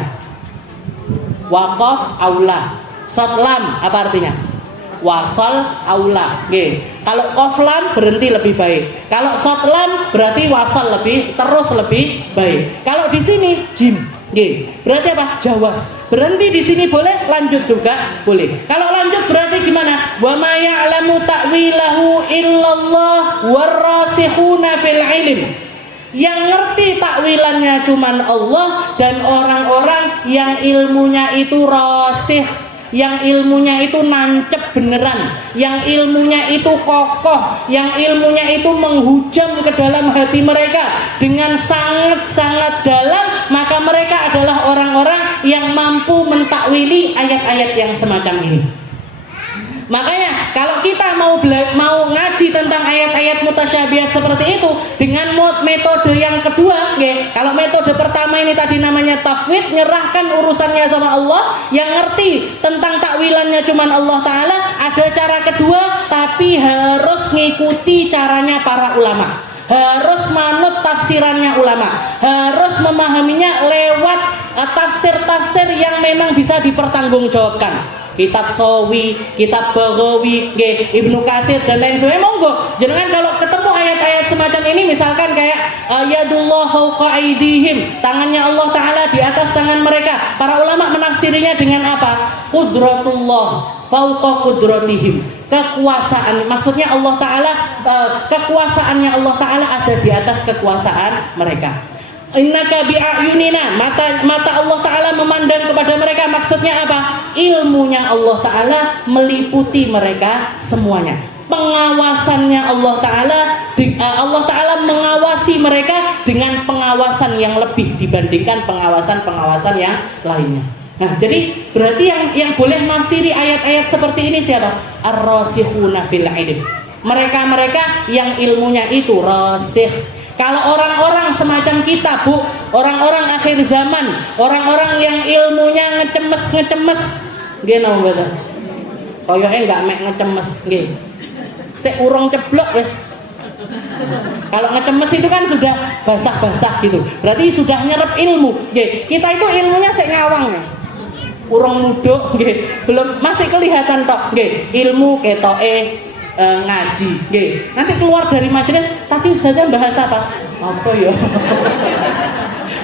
Waqaf aula. Sotlam apa artinya? Wasal aula. Kalau qaflam berhenti lebih baik. Kalau sotlam berarti wasal terus lebih baik. Kalau di sini jim, berarti apa? Jawas. Berhenti di sini boleh, lanjut juga boleh. Kalau lanjut berarti gimana? Wa ma ya'lamu ta'wilahu illallah warrasikhuna fil ilm. Yang ngerti takwilannya cuman Allah dan orang-orang yang ilmunya itu rasih, yang ilmunya itu nancep beneran, yang ilmunya itu kokoh, yang ilmunya itu menghujam ke dalam hati mereka dengan sangat-sangat dalam, maka mereka adalah orang-orang yang mampu mentakwili ayat-ayat yang semacam ini. Makanya kalau kita mau ngaji tentang ayat-ayat mutasyabihat seperti itu dengan metode yang kedua, kalau metode pertama ini tadi namanya tafwid, nyerahkan urusannya sama Allah, yang ngerti tentang takwilannya cuman Allah Ta'ala. Ada cara kedua, tapi harus ngikuti caranya para ulama, harus manut tafsirannya ulama, harus memahaminya lewat tafsir-tafsir yang memang bisa dipertanggungjawabkan. Kitab Sawi, kitab Baghawi, Ibnu Katsir dan lain sebagainya. Monggo, jangan kalau ketemu ayat-ayat semacam ini, misalkan kayak yadullah fauqa aidihim, tangannya Allah Ta'ala di atas tangan mereka. Para ulama menafsirinya dengan apa? Qudratullah fauqa qudratihim. Kekuasaan, maksudnya Allah Ta'ala, kekuasaannya Allah Ta'ala ada di atas kekuasaan mereka. Innaka bi'ayunina, mata Allah Ta'ala memandang kepada mereka. Maksudnya apa? Ilmunya Allah Ta'ala meliputi mereka semuanya. Pengawasannya Allah Ta'ala mengawasi mereka dengan pengawasan yang lebih dibandingkan pengawasan-pengawasan yang lainnya. Nah, jadi berarti yang boleh nafsiri ayat-ayat seperti ini siapa? Ar-rasikhuna fil ilm. Mereka-mereka yang ilmunya itu rasikh. Kalau orang-orang semacam kita, Bu, orang-orang akhir zaman, orang-orang yang ilmunya ngecemes, nggih napa mboten? Koyoke enggak mek ngecemes, nggih. Sik urung ceblok wis Kalau ngecemes itu kan sudah basah-basah gitu. Berarti sudah nyerap ilmu. Nggih, kita itu ilmunya sik ngawang ya. Urung muduk nggih, belum masih kelihatan tok nggih. Ilmu ketoke ngaji nggih. Nanti keluar dari majelis, tapi ustaznya bahas apa? Apa ya?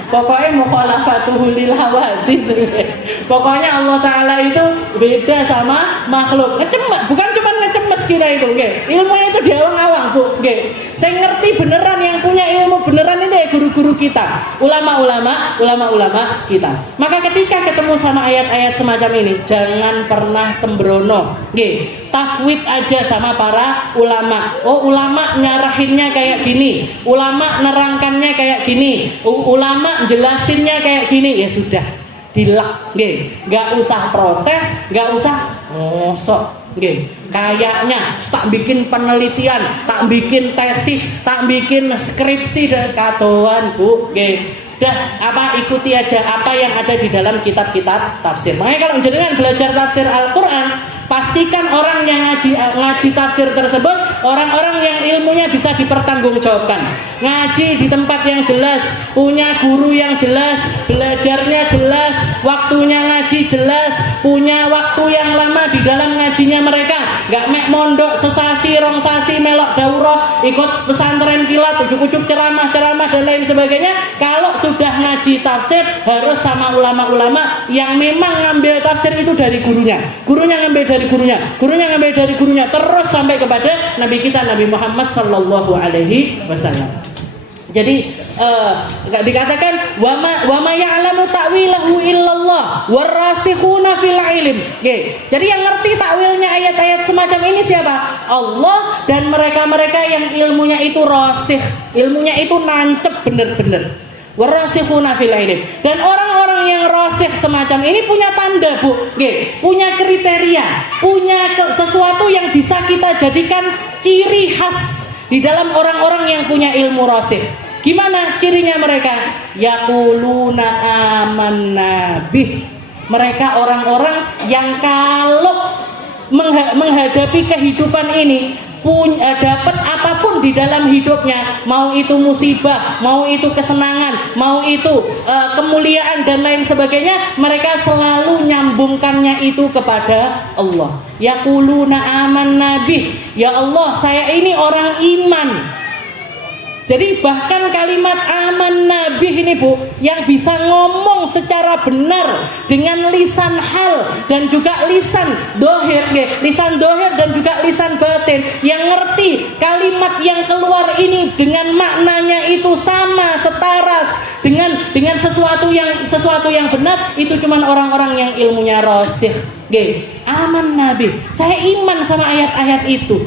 Pokoknya mukhalafatuhu lil hawadits. Pokoknya Allah Ta'ala itu beda sama makhluk. Ngecemes, bukan cuma ngecemes kita itu, okay. Ilmunya itu di awang-awang, Bu. Okay. Saya ngerti beneran, yang punya ilmu beneran itu ya guru-guru kita, ulama-ulama kita. Maka ketika ketemu sama ayat-ayat semacam ini, jangan pernah sembrono. Okay. Tafwid aja sama para ulama. Oh, ulama nyarahinnya kayak gini, ulama nerangkannya kayak gini, ulama jelasinnya kayak gini, ya sudah dilak, nggak usah protes, nggak usah ngosok, kayaknya tak bikin penelitian, tak bikin tesis, tak bikin skripsi dan katoan, Bu, dah apa ikuti aja apa yang ada di dalam kitab-kitab tafsir. Makanya kalau jenengan belajar tafsir Al-Qur'an, pastikan orang yang ngaji tafsir tersebut orang-orang yang ilmunya bisa dipertanggungjawabkan, ngaji di tempat yang jelas, punya guru yang jelas, belajarnya jelas, waktunya ngaji jelas, punya waktu yang lama di dalam ngajinya mereka, nggak mek mondok sesasi rong sasi melok daurah ikut pesantren kilat ujuk-ujuk ceramah dan lain sebagainya. Kalau sudah ngaji tafsir harus sama ulama-ulama yang memang ngambil tafsir itu dari gurunya ngambil dari gurunya ngambil dari gurunya, terus sampai kepada Nabi kita Nabi Muhammad sallallahu alaihi wasallam. Jadi dikatakan wa ma ya'lamu ta'wilahu illallah warasikhuna fil ilm. Jadi yang ngerti takwilnya ayat-ayat semacam ini siapa? Allah dan mereka-mereka yang ilmunya itu rasikh, ilmunya itu nancep bener-bener. Warasikhuna fil ilm. Dan orang-orang yang rasikh semacam ini punya tanda, Bu. Punya kriteria, punya sesuatu yang bisa kita jadikan ciri khas di dalam orang-orang yang punya ilmu rasikh. Gimana cirinya mereka? Yaquluna amanna bih. Mereka orang-orang yang kalau menghadapi kehidupan ini dapat apapun di dalam hidupnya, mau itu musibah, mau itu kesenangan, mau itu kemuliaan dan lain sebagainya, mereka selalu nyambungkannya itu kepada Allah. Yaquluna amanna bih. Ya Allah, saya ini orang iman. Jadi bahkan kalimat aman nabi ini, Bu, yang bisa ngomong secara benar dengan lisan hal dan juga lisan dohir, lisan dohir dan juga lisan batin, yang ngerti kalimat yang keluar ini dengan maknanya itu sama, setara dengan sesuatu yang benar, itu cuman orang-orang yang ilmunya rasikh. Aman nabi, saya iman sama ayat-ayat itu.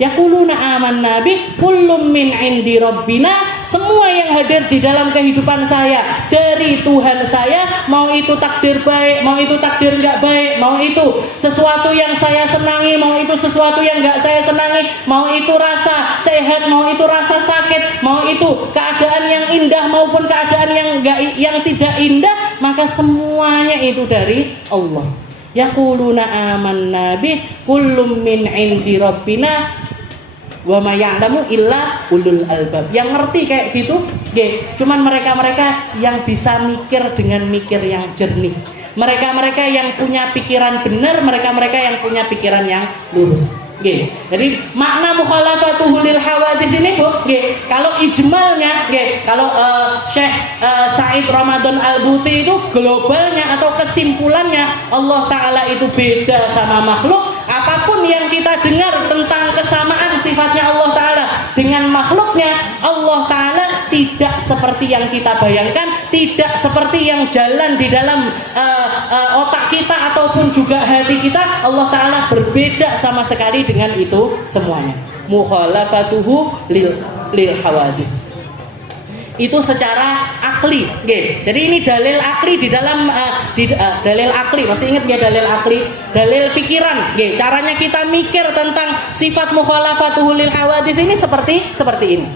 Yaquluna amanna bi kullum min indi rabbina. Semua yang hadir di dalam kehidupan saya dari Tuhan saya, mau itu takdir baik, mau itu takdir enggak baik, mau itu sesuatu yang saya senangi, mau itu sesuatu yang enggak saya senangi, mau itu rasa sehat, mau itu rasa sakit, mau itu keadaan yang indah maupun keadaan yang tidak indah, maka semuanya itu dari Allah. Yaquluna amanna bi kullum min indi rabbina wa ma ya'lamu illa ulul albab. Yang ngerti kayak gitu, cuman mereka-mereka yang bisa mikir dengan mikir yang jernih. Mereka-mereka yang punya pikiran benar, mereka-mereka yang punya pikiran yang lurus. Jadi makna mukhalafatuhu lil hawadits ini, Bu, kalau ijmalnya, kalau Syekh Said Ramadan Al-Buti itu globalnya atau kesimpulannya, Allah Ta'ala itu beda sama makhluk. Apapun yang kita dengar tentang kesamaan sifatnya Allah Ta'ala dengan makhluknya, Allah Ta'ala tidak seperti yang kita bayangkan, tidak seperti yang jalan di dalam otak kita ataupun juga hati kita. Allah Ta'ala berbeda sama sekali dengan itu semuanya. Mukhalafatuhu lil hawadits. Itu secara akli, Jadi ini dalil akli di dalam dalil akli, masih ingat ya dalil akli, dalil pikiran, Caranya kita mikir tentang sifat mukhalafatuhu lil hawadits ini seperti ini.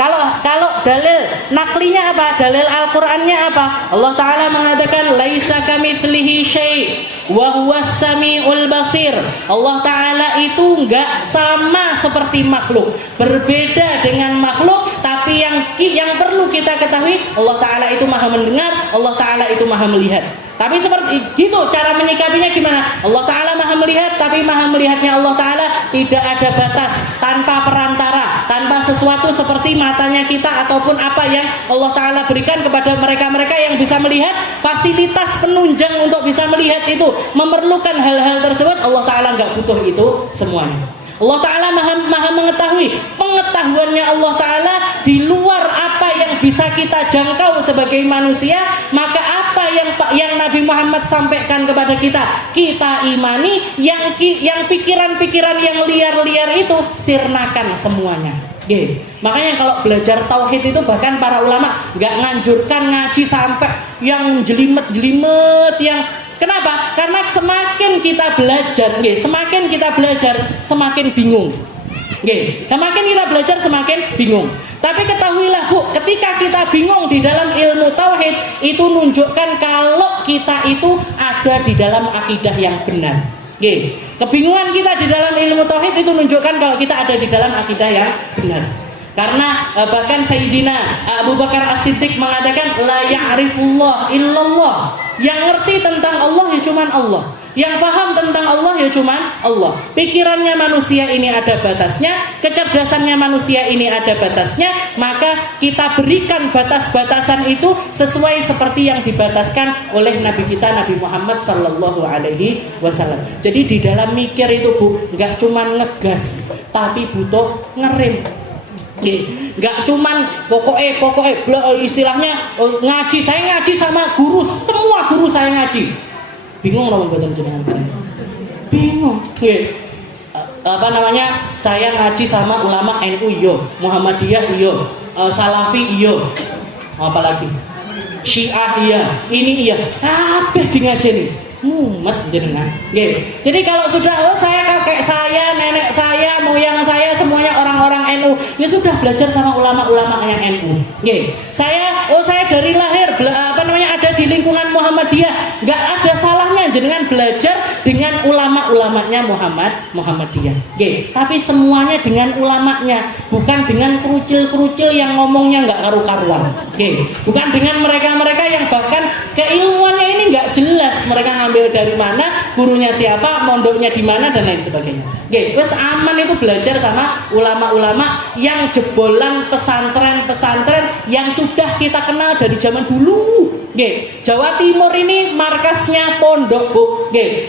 Kalau dalil naklinya apa? Dalil Al-Qur'annya apa? Allah Ta'ala mengatakan laisa kamitslihi syai' wa huwas samiul basir. Allah Ta'ala itu enggak sama seperti makhluk, berbeda dengan makhluk, tapi yang perlu kita ketahui, Allah Ta'ala itu maha mendengar, Allah Ta'ala itu maha melihat. Tapi seperti gitu cara menyikapinya gimana? Allah Ta'ala maha melihat, tapi maha melihatnya Allah Ta'ala tidak ada batas, tanpa perantara, tanpa sesuatu seperti matanya kita ataupun apa yang Allah Ta'ala berikan kepada mereka-mereka yang bisa melihat. Fasilitas penunjang untuk bisa melihat itu memerlukan hal-hal tersebut, Allah Ta'ala nggak butuh itu semuanya. Allah Ta'ala maha mengetahui, pengetahuannya Allah Ta'ala di luar apa yang bisa kita jangkau sebagai manusia. Maka apa yang Nabi Muhammad sampaikan kepada kita imani. Yang pikiran-pikiran yang liar-liar itu sirnakan semuanya. Makanya kalau belajar tauhid itu bahkan para ulama nggak nganjurkan ngaji sampai yang jelimet-jelimet yang kenapa? Karena semakin kita belajar, semakin bingung. Semakin kita belajar semakin bingung. Tapi ketahuilah Bu, ketika kita bingung di dalam ilmu tauhid, itu menunjukkan kalau kita itu ada di dalam akidah yang benar. Kebingungan kita di dalam ilmu tauhid itu menunjukkan kalau kita ada di dalam akidah yang benar. Karena bahkan Sayyidina Abu Bakar As-Siddiq mengatakan la ya'rifullah illallah. Yang ngerti tentang Allah ya cuman Allah. Yang paham tentang Allah ya cuman Allah. Pikirannya manusia ini ada batasnya, kecerdasannya manusia ini ada batasnya, maka kita berikan batas-batasan itu sesuai seperti yang dibataskan oleh Nabi kita Nabi Muhammad sallallahu alaihi wasallam. Jadi di dalam mikir itu Bu, enggak cuman ngegas, tapi butuh ngerem. Enggak cuman pokoknya istilahnya ngaji, saya ngaji sama guru, semua guru saya ngaji. Bingung loh buatan jenengan. Bingung. Saya ngaji sama ulama NU iyo, Muhammadiyah iyo, Salafi iyo. Apalagi Syiah iya, ini iya. Kabeh di ngajeni. Mumet jenengan. Jadi kalau sudah saya kakek saya, nenek saya, moyang saya semuanya orang-orang NU, ya sudah belajar sama ulama-ulama yang NU. Saya dari lahir ada di lingkungan Muhammadiyah, nggak ada salahnya jenengan belajar dengan ulama-ulamanya Muhammadiyah. Tapi semuanya dengan ulamanya, bukan dengan kerucil-kerucil yang ngomongnya nggak karu-karuan. Bukan dengan mereka-mereka yang bahkan keilmuannya ini nggak jelas, mereka ngambil dari mana, gurunya siapa, mondoknya di mana dan lain sebagainya. Wes aman itu belajar sama ulama-ulama yang jebolan pesantren-pesantren yang sudah kita kenal dari zaman dulu. Jawa Timur ini markasnya pondok Bu.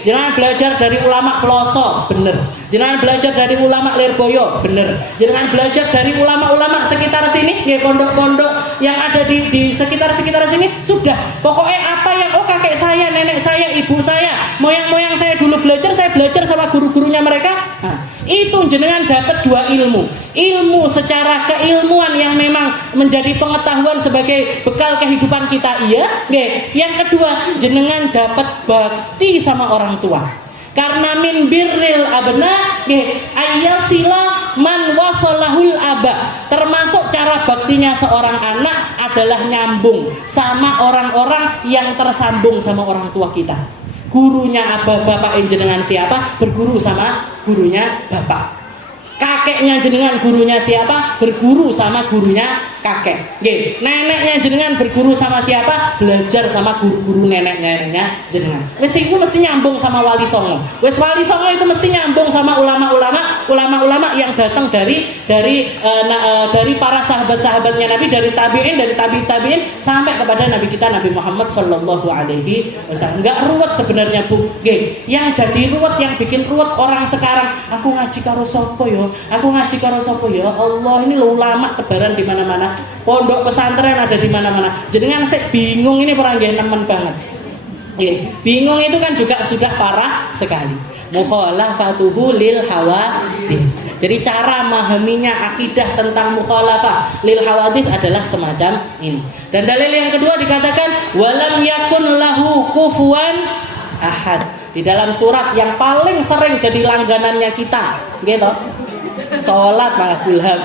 Jangan belajar dari ulama Peloso, bener. Jangan belajar dari ulama Lirboyo, bener. Jangan belajar dari ulama-ulama sekitar sini, pondok-pondok yang ada di sekitar sini sudah. Pokoknya apa yang kakek saya, nenek saya, ibu saya, moyang-moyang saya dulu belajar, saya belajar sama guru-gurunya mereka. Itu jenengan dapat dua ilmu. Ilmu secara keilmuan yang memang menjadi pengetahuan sebagai bekal kehidupan kita, iya. Yang kedua, jenengan dapat bakti sama orang tua. Karena min birril abna ayyasila man wasalahul aba. Termasuk cara baktinya seorang anak adalah nyambung sama orang-orang yang tersambung sama orang tua kita. Gurunya bapak jenengan siapa, berguru sama gurunya bapak. Kakeknya jenengan gurunya siapa, berguru sama gurunya kakek. Neneknya jenengan berguru sama siapa, belajar sama guru-guru nenek-neneknya jenengan. Wes itu mesti nyambung sama wali songo. Wes wali songo itu mesti nyambung sama ulama-ulama yang datang dari para sahabat-sahabatnya Nabi, dari tabi'in, dari tabi'in sampai kepada Nabi kita Nabi Muhammad sallallahu alaihi wasallam. Enggak ruwet sebenarnya Bu. Yang jadi ruwet, yang bikin ruwet orang sekarang, aku ngaji karo sapa yo? Aku ngaji karo sapa ya? Allah, ini lo ulama tebaran di mana-mana. Pondok pesantren ada di mana-mana. Jenengan sik bingung ini orang nggih nemen banget. Bingung itu kan juga sudah parah sekali. Mukhalafatuhu lil hawadits. Jadi cara memahaminya akidah tentang mukhalafah lil hawadits adalah semacam ini. Dan dalil yang kedua dikatakan walam yakun lahu kufuwan ahad. Di dalam surat yang paling sering jadi langganannya kita, gitu. Sholat maka kulha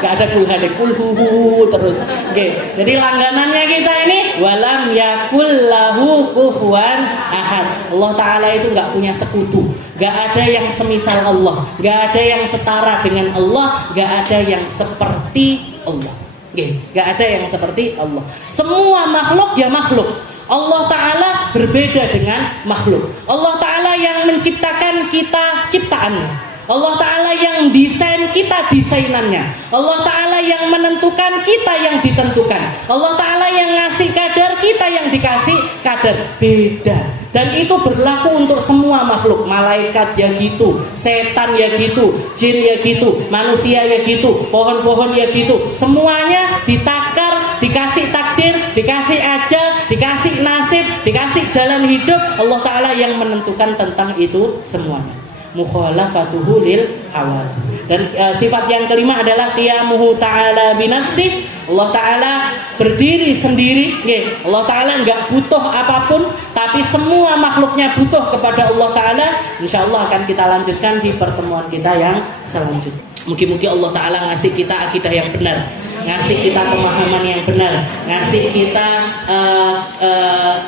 gak ada kulha deh, kulhu terus. Oke, jadi langganannya kita ini walam yakul lahu kufuwan ahad. Allah Ta'ala itu gak punya sekutu, gak ada yang semisal Allah, gak ada yang setara dengan Allah, gak ada yang seperti Allah. Oke, gak ada yang seperti Allah. Semua makhluk ya makhluk. Allah Ta'ala berbeda dengan makhluk. Allah Ta'ala yang menciptakan kita ciptaannya. Allah Ta'ala yang desain kita desainannya. Allah Ta'ala yang menentukan kita yang ditentukan. Allah Ta'ala yang ngasih kadar, kita yang dikasih kadar. Beda. Dan itu berlaku untuk semua makhluk. Malaikat ya gitu, setan ya gitu, jin ya gitu, manusia ya gitu, pohon-pohon ya gitu. Semuanya ditakar, dikasih takdir, dikasih ajal, dikasih nasib, dikasih jalan hidup. Allah Ta'ala yang menentukan tentang itu semuanya. Mukhalafatuhu lil hawa. Dan sifat yang kelima adalah qiyamuhu ta'ala binafsih. Allah Ta'ala berdiri sendiri. Allah Ta'ala enggak butuh apapun, tapi semua makhluknya butuh kepada Allah Ta'ala. InsyaAllah akan kita lanjutkan di pertemuan kita yang selanjutnya. Mungkin Allah Ta'ala ngasih kita akidah yang benar, ngasih kita pemahaman yang benar, ngasih kita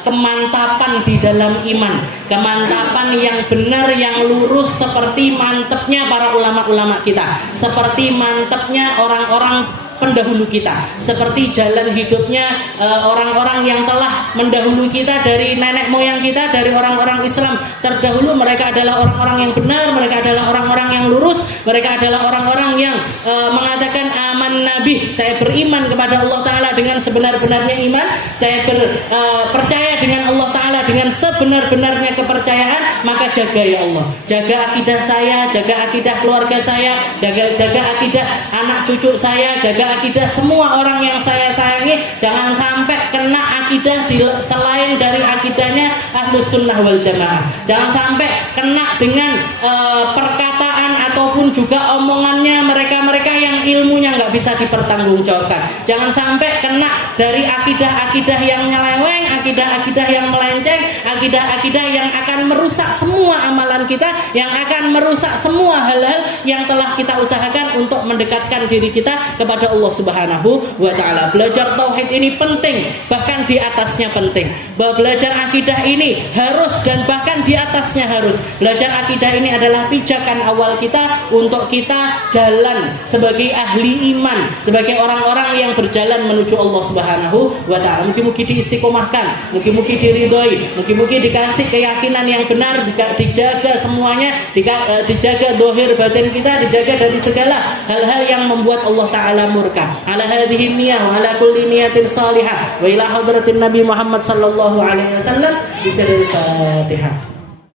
kemantapan di dalam iman, kemantapan yang benar, yang lurus, seperti mantepnya para ulama-ulama kita, seperti mantepnya orang-orang pendahulu kita, seperti jalan hidupnya orang-orang yang telah mendahului kita, dari nenek moyang kita, dari orang-orang Islam terdahulu. Mereka adalah orang-orang yang benar, mereka adalah orang-orang yang lurus, mereka adalah orang-orang yang mengatakan aman nabi, saya beriman kepada Allah Ta'ala dengan sebenar-benarnya iman, saya percaya dengan Allah Ta'ala dengan sebenar-benarnya kepercayaan. Maka jaga ya Allah, jaga akidah saya, jaga akidah keluarga saya, jaga akidah anak cucu saya, jaga akidah semua orang yang saya sayangi. Jangan sampai kena akidah selain dari akidahnya Ahlus Sunnah wal Jamaah. Jangan sampai kena dengan perkataan ataupun juga omongannya mereka-mereka yang ilmunya nggak bisa dipertanggungjawabkan. Jangan sampai kena dari akidah-akidah yang nyeleweng, akidah-akidah yang melenceng, akidah-akidah yang akan merusak semua amalan kita, yang akan merusak semua hal-hal yang telah kita usahakan untuk mendekatkan diri kita kepada Allah Subhanahu wa Ta'ala. Belajar tauhid ini penting, bahkan di atasnya penting. Belajar akidah ini harus, dan bahkan di atasnya harus. Belajar akidah ini adalah pijakan awal kita untuk kita jalan sebagai ahli iman, sebagai orang-orang yang berjalan menuju Allah Subhanahu wa Ta'ala. Mungkin diistiqomahkan, mungkin diridhoi, mungkin dikasih keyakinan yang benar, dijaga semuanya, dijaga dohir batin kita, dijaga dari segala hal-hal yang membuat Allah Ta'ala murka. Ala hadhihi niyah wa ala kulli niyatin salihah wa ila hadratin Nabi Muhammad sallallahu alaihi wasallam. Bismillahirrahmanirrahim.